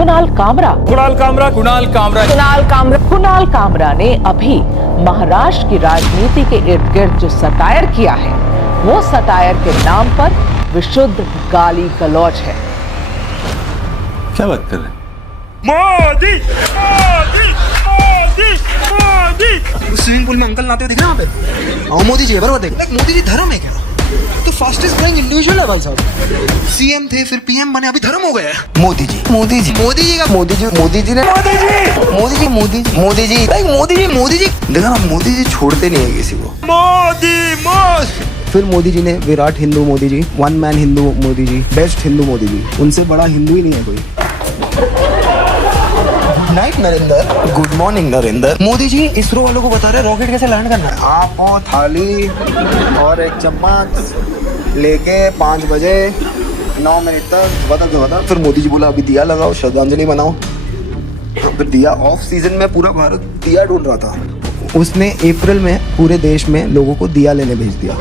कुणाल कामरा ने अभी महाराष्ट्र की राजनीति के इर्द गिर्द जो सतायर किया है, वो सतायर के नाम पर विशुद्ध गाली गलौज है। क्या बात कर रहे हैं? मोदी मोदी मोदी मोदी। स्विमिंग पूल में अंकल नहाते हुए दिख रहे हैं वहाँ पे। मोदी जी है बराबर देख। मोदी जी धर्म है क्या? तो फास्टेस्ट ग्रोइंग इंडिविजुअल है भाई साहब। सीएम थे फिर पीएम बने, अभी धर्म हो गया है। मोदी जी का मोदी जी ने मोदी जी देखा ना, मोदी जी छोड़ते नहीं है किसी को। मोदी फिर मोदी जी ने विराट Hindu Modi ji, one man Hindu Modi ji, best Hindu Modi ji, उनसे बड़ा हिंदू ही नहीं है कोई। Good night Narendra, good morning Narendra. Modi ji ISRO वालों को बता रहे रॉकेट कैसे लैंड करना है। आपको थाली और एक चम्मच लेके 5 बजे 9 मिनट तक बता। फिर मोदी जी बोला अभी दिया लगाओ, श्रद्धांजलि बनाओ। फिर दिया ऑफ सीजन में पूरा भारत दिया ढूंढ रहा था, उसने अप्रैल में पूरे देश में लोगों को दिया लेने भेज दिया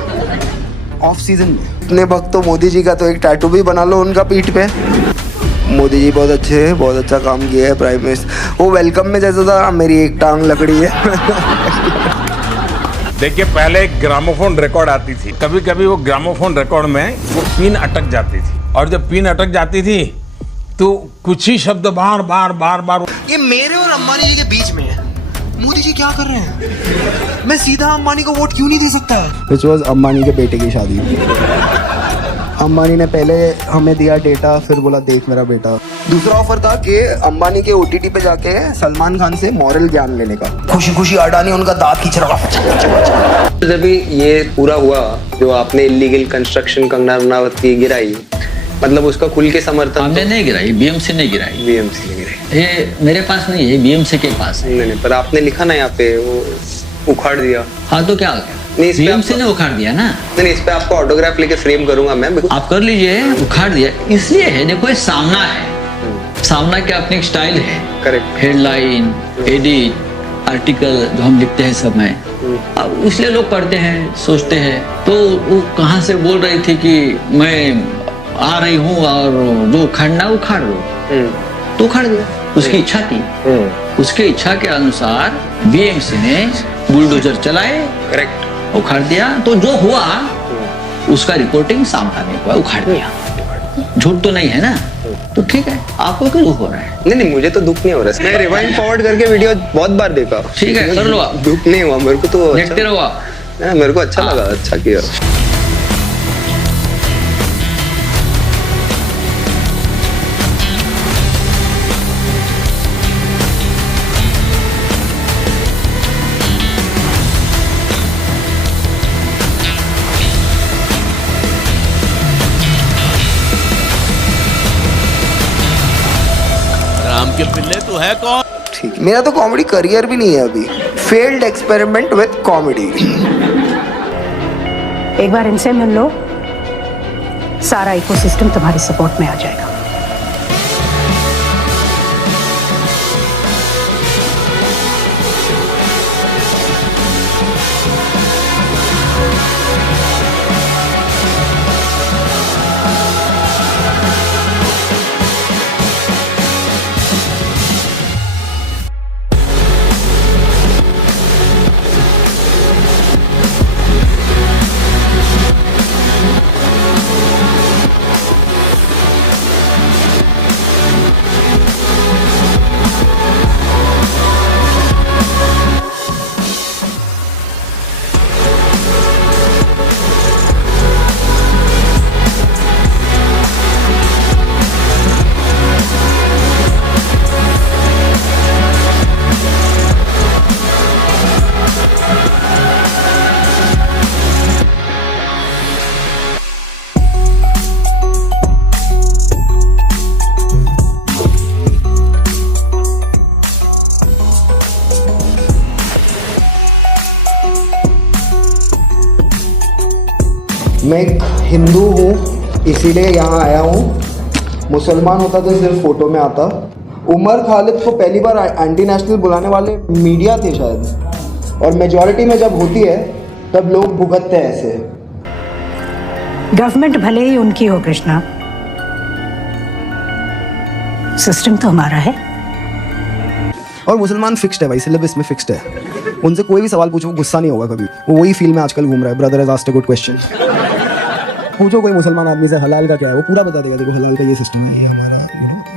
ऑफ सीजन में। इतने वक्त तो मोदी जी का तो एक टैटू भी बना लो उनका पीठ पे। मोदी जी बहुत अच्छे हैं, बहुत अच्छा काम किया है प्राइम मिनिस्टर। वो वेलकम में जैसा था, मेरी एक टांग लकड़ी है। देखिए, पहले एक ग्रामोफोन रिकॉर्ड आती थी, कभी कभी वो ग्रामोफोन रिकॉर्ड में वो पिन अटक जाती थी, और जब पिन अटक जाती थी तो कुछ ही शब्द बार बार ये मेरे और अंबानी जी के बीच में है। मोदी जी क्या कर रहे हैं? मैं सीधा अंबानी को वोट क्यों नहीं दे सकता? Which was अंबानी के बेटे की शादी। अंबानी ने पहले हमें दिया डेटा, फिर बोला देख मेरा बेटा। दूसरा ऑफर था कि अंबानी के OTT पे जाके सलमान खान से मॉरल ज्ञान लेने का। खुशी खुशी अडानी उनका दांत खींच रहा। जब ये पूरा हुआ, जो आपने इलीगल कंस्ट्रक्शन कंगना रनावत की गिराई, मतलब उसका खुल के समर्थन हमने नहीं गिराई, BMC ने गिराई। BMC ने गिराई। ये मेरे पास नहीं है, BMC के पास है। नहीं, पर आपने लिखा ना यहाँ पे वो उखाड़ दिया। हाँ तो क्या हो गया? नहीं, BMC ने उखाड़ दिया ना। नहीं, इस पे आपको ऑटोग्राफ लेके फ्रेम करूंगा मैं। आप कर लीजिए, उखाड़ दिया इसलिए है, देखो ये सामना है, सामना के अपनी एक स्टाइल है। करेक्ट। हेडलाइन, एडिट, आर्टिकल जो हम लिखते हैं सब में, अब इसलिए लोग पढ़ते हैं, सोचते हैं। तो वो कहाँ से बोल रही थी कि मैं आ रही हूँ और जो उखाड़ना उखाड़ लो, तो उखाड़ दिया। उसकी इच्छा थी, उसके इच्छा के अनुसार BMC ने बुलडोजर चलाए, करेक्ट, उखाड़ दिया। तो जो हुआ उसका रिपोर्टिंग सामना नहीं हुआ, उखाड़ दिया। झूठ तो नहीं है ना, तो ठीक है। आपको क्यों दुख हो रहा है? नहीं, मुझे तो दुख नहीं हो रहा है। मैं रिवाइंड फॉरवर्ड करके वीडियो बहुत बार देखा। ठीक है, कर लो आप। दुख नहीं हुआ मेरे को, तो देखते रहो आप। मेरे को अच्छा लगा, अच्छा किया। राम के पिल्ले तू है कौन? ठीक, मेरा तो कॉमेडी करियर भी नहीं है अभी। Failed experiment with comedy. एक बार इनसे मिल लो, सारा इकोसिस्टम तुम्हारे सपोर्ट में आ जाएगा। मैं एक हिंदू हूँ इसीलिए यहाँ आया हूँ। मुसलमान होता तो सिर्फ फोटो में आता। उमर खालिद को पहली बार एंटी नेशनल बुलाने वाले मीडिया थे शायद, और मेजॉरिटी में जब होती है तब लोग भुगतते हैं ऐसे। गवर्नमेंट भले ही उनकी हो कृष्णा, सिस्टम तो हमारा है। और मुसलमान फिक्स्ड है भाई, सिलेबस में फिक्स्ड है। उनसे कोई भी सवाल पूछो वो गुस्सा नहीं होगा कभी। वो वही फील में आजकल घूम रहा है। Brother has asked a good question. पूछो कोई मुसलमान आदमी से हलाल का क्या है, वो पूरा बता देगा। देखो हलाल का ये सिस्टम है, ये हमारा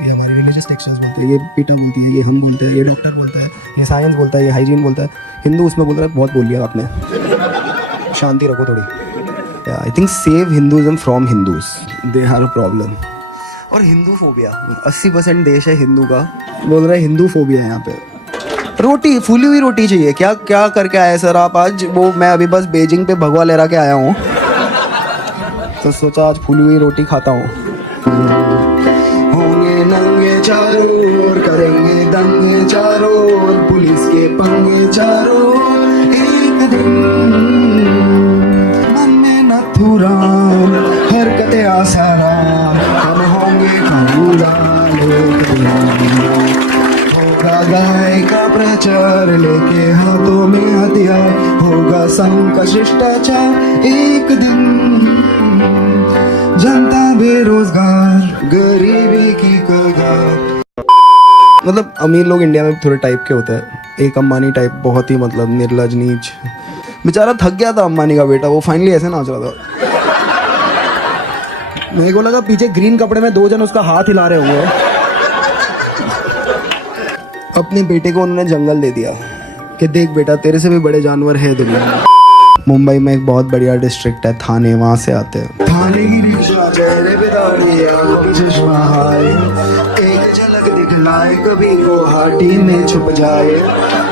ये हमारी रिलीजियस टेक्सचर्स बोलते हैं, ये पीटा बोलती है, ये हम बोलते हैं, ये डॉक्टर बोलता है, ये साइंस बोलता है, ये हाइजीन बोलता है। हिंदू उसमें बोल रहा है, बहुत बोल लिया आपने, शांति रखो थोड़ी। I think save Hinduism from Hindus, they have a problem. और हिंदू फोबिया 80% देश है हिंदू का, बोल रहे हिंदू फोबिया है यहाँ पे। रोटी, फूली हुई रोटी चाहिए। क्या क्या करके आए सर आप आज? वो मैं अभी बस बीजिंग पे भगवा लहरा के आया हूँ, तो सोचा आज फूली हुई रोटी खाता हूँ। होंगे नंगे चारों ओर, करेंगे दंगे चारों ओर, पुलिस के पंगे चारों ओर। एक दिन मन में नथुराम, हरकतें आसाराम, हम होंगे खबूराम। एक दिन होगा गाय का प्रचार, लेके हाथों में हथियार, होगा संघ का शिष्टाचार। एक दिन जनता बेरोजगार, गरीबी की कगार। मतलब अमीर लोग इंडिया में थोड़े टाइप के होते हैं। एक अंबानी टाइप, बहुत ही मतलब निर्लज नीच, बेचारा थक गया था अंबानी का बेटा, वो फाइनली ऐसे नाच रहा था। मेरे को लगा पीछे ग्रीन कपड़े में 2 जन उसका हाथ हिला रहे होंगे। अपने बेटे को उन्होंने जंगल दे दिया कि देख बेटा तेरे से भी बड़े जानवर है दुनिया में। मुंबई में एक बहुत बढ़िया डिस्ट्रिक्ट है थाने, वहाँ से आते हैं। थाने की रिक्शा, चेहरे पे दाढ़ी, आंखों में चश्मा है, एक झलक दिखलाए कभी गुवाहाटी में छुप जाए।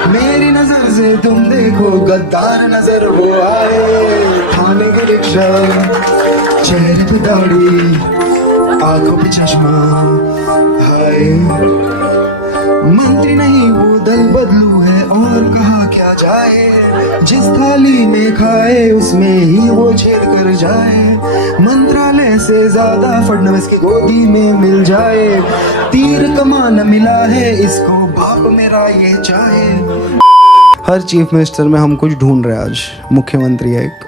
मेरी नजर से तुम देखो गद्दार नजर वो आए। थाने की रिक्शा, चेहरे पे दाढ़ी, आंखों पे चश्मा है। मंत्री नहीं वो दल बदलू है, और कहा क्या जाए। जिस थाली में खाए उसमें ही वो छेद कर जाए। मंत्रालय से ज्यादा फडणवीस की गोदी में मिल जाए। तीर कमान मिला है इसको, बाप मेरा ये चाहे। हर चीफ मिनिस्टर में हम कुछ ढूंढ रहे हैं। आज मुख्यमंत्री है एक,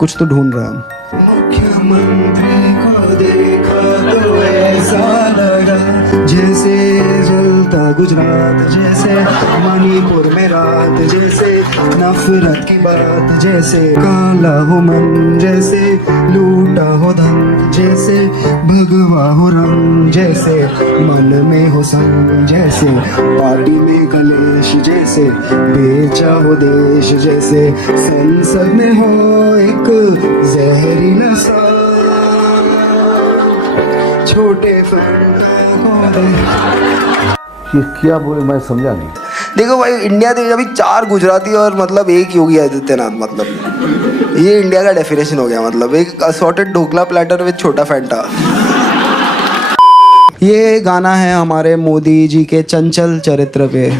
कुछ तो ढूंढ रहे हैं हम। मुख्यमंत्री को देखा तो ऐसा लगा जैसे जलता गुजरात, जैसे मणिपुर में रात, जैसे नफरत की बात, जैसे काला हो मन, जैसे लूटा हो धन, जैसे भगवा हो रंग, जैसे मन में हो संग, जैसे पार्टी में कलेश, जैसे बेचा हो देश, जैसे संसद में हो एक जहरीला सा छोटे फंडा। क्या बोले मैं समझा नहीं। देखो भाई इंडिया देश अभी 4 गुजराती और मतलब एक योगी आदित्यनाथ, मतलब ये इंडिया का डेफिनेशन हो गया। मतलब एक असॉर्टेड ढोकला प्लेटर विद छोटा फैंटा। ये गाना है हमारे मोदी जी के चंचल चरित्र पे।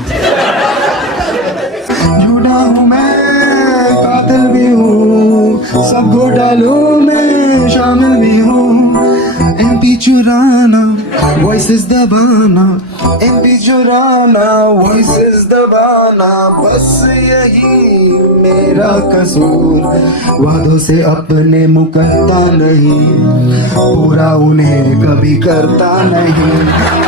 झूठा हूँ मैं, कातिल भी हूँ, सब घोटालों में शामिल भी हूँ। एमपी चुराना, वॉइसेस दबाना, एमपी चुराना, वॉइसेस दबाना, बस यही मेरा कसूर। वादों से अपने मुकरता नहीं, पूरा उन्हें कभी करता नहीं।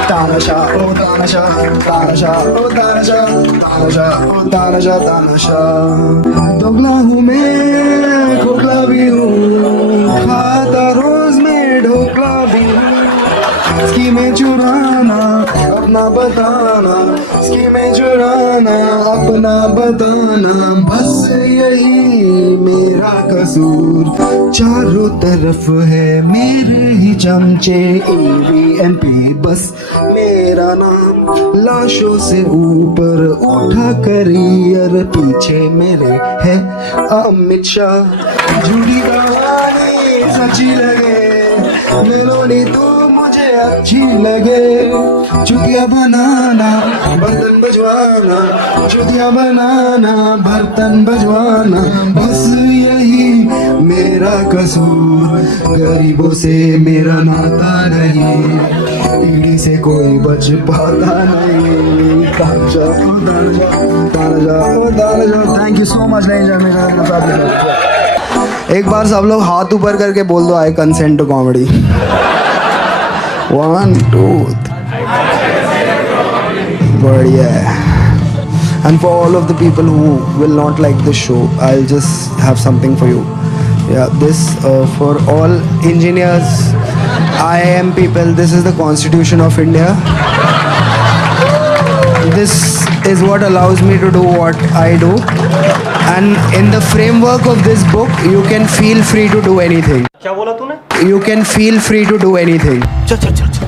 तानाशाह ओ तानाशाह, तानाशाह ओ तानाशाह, तानाशाह ओ तानाशाह, तानाशाह। दोगला हूँ मैं, खोखला भी हूँ, खाता रोज में ढोकला भी हूँ। स्कीमें चुराना, अपना बताना, स्कीमें चुराना, अपना बताना, बस यही मेरा कसूर। चारों तरफ है मेरे ही चमचे, AVMP बस मेरा नाम। लाशों से ऊपर उठा करियर, पीछे मेरे है अमित शाह। झूठी कहानी सच्ची लगे, मेलोडी तो मुझे अच्छी लगे। चुतिया बनाना, बर्तन बजवाना, चुतिया बनाना, बर्तन बजवाना, बस यही मेरा कसूर। गरीबों से मेरा नाता नहीं, ईडी से कोई बच पाता नहीं। Thank you so much. एक बार सब लोग हाथ ऊपर करके बोल दो आई कंसेंट टू कॉमेडी। 1 2 बढ़िया है. And for all of the people who will not like the show, I'll just have something for you. Yeah, this for all engineers, IIM people, this is the Constitution of India. This is what allows me to do what I do. And in the framework of this book, you can feel free to do anything. क्या बोला तूने? You can feel free to do anything. चल चल चल चल.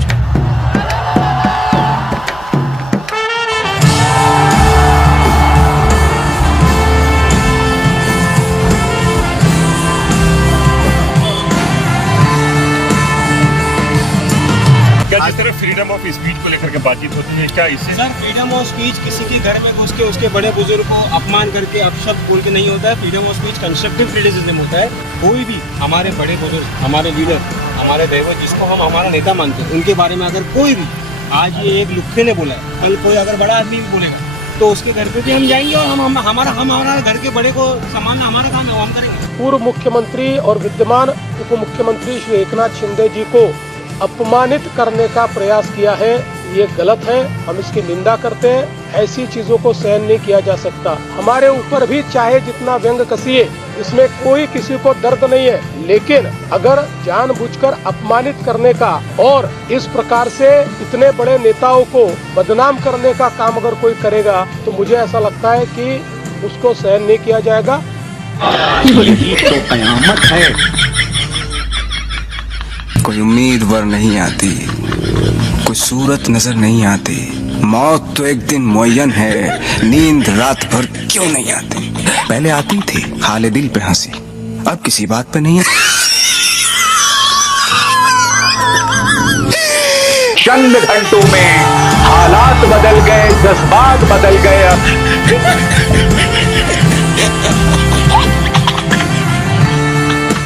जिस तरह freedom of speech को लेकर के बातचीत होती है, क्या इससे सर फ्रीडम ऑफ स्पीच किसी के घर में घुस के उसके बड़े बुजुर्ग को अपमान करके अपशब्द बोल के नहीं होता है. Freedom of speech constructive criticism होता है. कोई भी हमारे बड़े बुजुर्ग, हमारे लीडर, हमारे दैवत जिसको हम हमारा नेता मानते हैं, उनके बारे में अगर कोई भी आज ये एक लुक्खे ने बोला है, कल कोई अगर बड़ा आदमी भी बोलेगा तो उसके घर पे भी हम जाएंगे और हम हमारा घर के बड़े को सम्मान, हमारा काम है वो हम करेंगे. पूर्व मुख्यमंत्री और विद्यमान उप मुख्यमंत्री श्री एकनाथ शिंदे जी को अपमानित करने का प्रयास किया है, ये गलत है. हम इसकी निंदा करते हैं. ऐसी चीजों को सहन नहीं किया जा सकता. हमारे ऊपर भी चाहे जितना व्यंग कसिए, इसमें कोई किसी को दर्द नहीं है, लेकिन अगर जानबूझकर अपमानित करने का और इस प्रकार से इतने बड़े नेताओं को बदनाम करने का काम अगर कोई करेगा तो मुझे ऐसा लगता है कि उसको सहन नहीं किया जाएगा. तो कयामत है. कोई उम्मीदवार नहीं आती, कोई सूरत नजर नहीं आती. मौत तो एक दिन मुअय्यन है, नींद रात भर क्यों नहीं आती. पहले आती थी हाले दिल पे हंसी, अब किसी बात पे नहीं है. चंद घंटों में हालात बदल गए, जज्बात बदल गए.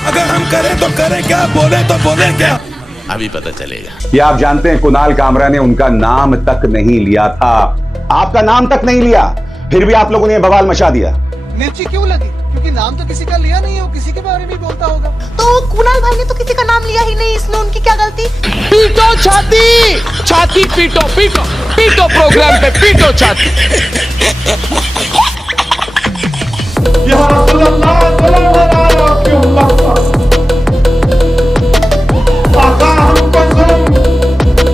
अगर हम करें तो करें क्या, बोले तो बोले क्या, अभी पता चलेगा. ये आप जानते हैं कुणाल कामरा ने उनका नाम तक नहीं लिया था, आपका नाम तक नहीं लिया, फिर भी आप लोगों ने बवाल मचा दिया. मिर्ची क्यों लगी? क्योंकि नाम तो किसी का लिया नहीं है, वो किसी के बारे में बोलता होगा. तो कुणाल भाई ने तो किसी का नाम लिया ही नहीं, इसमें उनकी क्या गलती? पीटो छाती, छाती पीटो पीटो पीटो, प्रोग्राम पे पीटो छाती.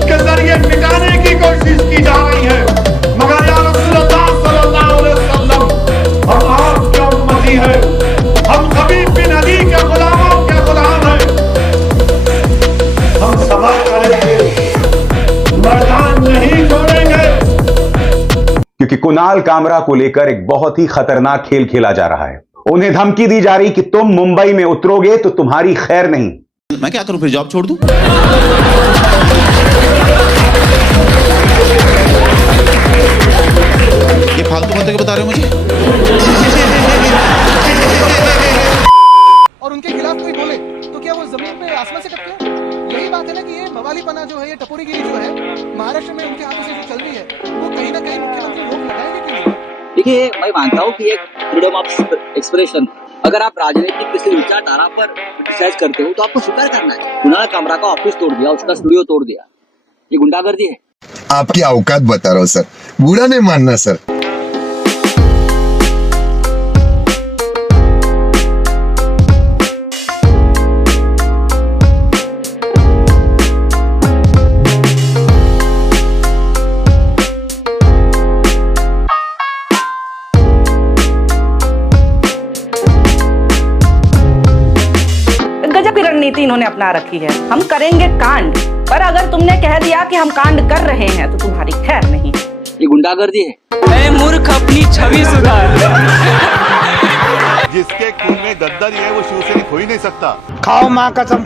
के जरिए मिटाने की कोशिश की जा रही है, मगर या रसूलुल्लाह सल्लल्लाहु अलैहि वसल्लम, हम आपके उम्मती हैं, हम कभी भी नबी के गुलामों के गुलाम हैं. हम सबर करेंगे, मैदान नहीं छोड़ेंगे. क्योंकि कुणाल कामरा को लेकर एक बहुत ही खतरनाक खेल खेला जा रहा है. उन्हें धमकी दी जा रही कि तुम मुंबई में उतरोगे तो तुम्हारी खैर नहीं. मैं क्या करूं, फिर जॉब छोड़ दूं? ये फालतू बातें बता रहे हो मुझे. और उनके खिलाफ कोई बोले तो क्या वो जमीन पे आसमान से टपके? यही बात है ना कि ये बवालीपना जो है, ये टपोरीगिरी जो है महाराष्ट्र में उनके हाथों से जो चल रही है, वो कहीं ना कहीं मुख्यमंत्री रोक लगाएंगे कि नहीं? देखिए, मैं मानता हूँ कि एक फ्रीडम ऑफ एक्सप्रेशन, अगर आप राजनीतिक किसी विचारधारा पर क्रिटिसाइज करते हो तो आपको स्वीकार करना है. कुणाल कामरा का ऑफिस तोड़ दिया, उसका स्टूडियो तोड़ दिया, ये गुंडागर्दी है. आपकी औकात बता रहा हूँ सर, बुरा नहीं मानना सर. रणनीति इन्होंने अपना रखी है. हम करेंगे कांड, पर अगर तुमने कह दिया कि हम कांड कर रहे हैं तो तुम्हारी खैर नहीं. ये गुंडागर्दी है. मैं मूर्ख अपनी छवि सुधार. जिसके खून में गद्दारी है वो शिवसैनिक हो ही नहीं सकता. खाओ माँ कसम.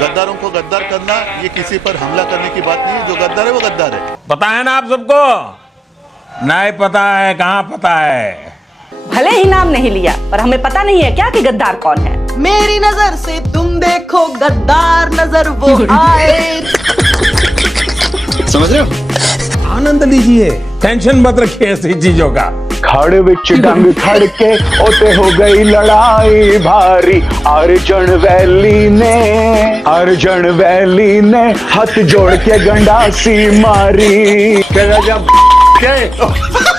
गद्दारों को गद्दार करना ये किसी पर हमला करने की बात नहीं है. जो गद्दार है वो गद्दार है. पता है ना आप सबको? नहीं पता है, कहाँ पता है? भले ही नाम नहीं लिया, पर हमें पता नहीं है क्या कि गद्दार कौन है. मेरी नजर से तुम देखो गद्दार नजर वो आए. समझ रहे हो? आनंद लीजिए, टेंशन मत रखिए ऐसी चीजों का. खड़ विच डंग खड़ के ओते हो गई लड़ाई भारी. अर्जन वैली ने हाथ जोड़ के गंडासी मारी. जब क्या है?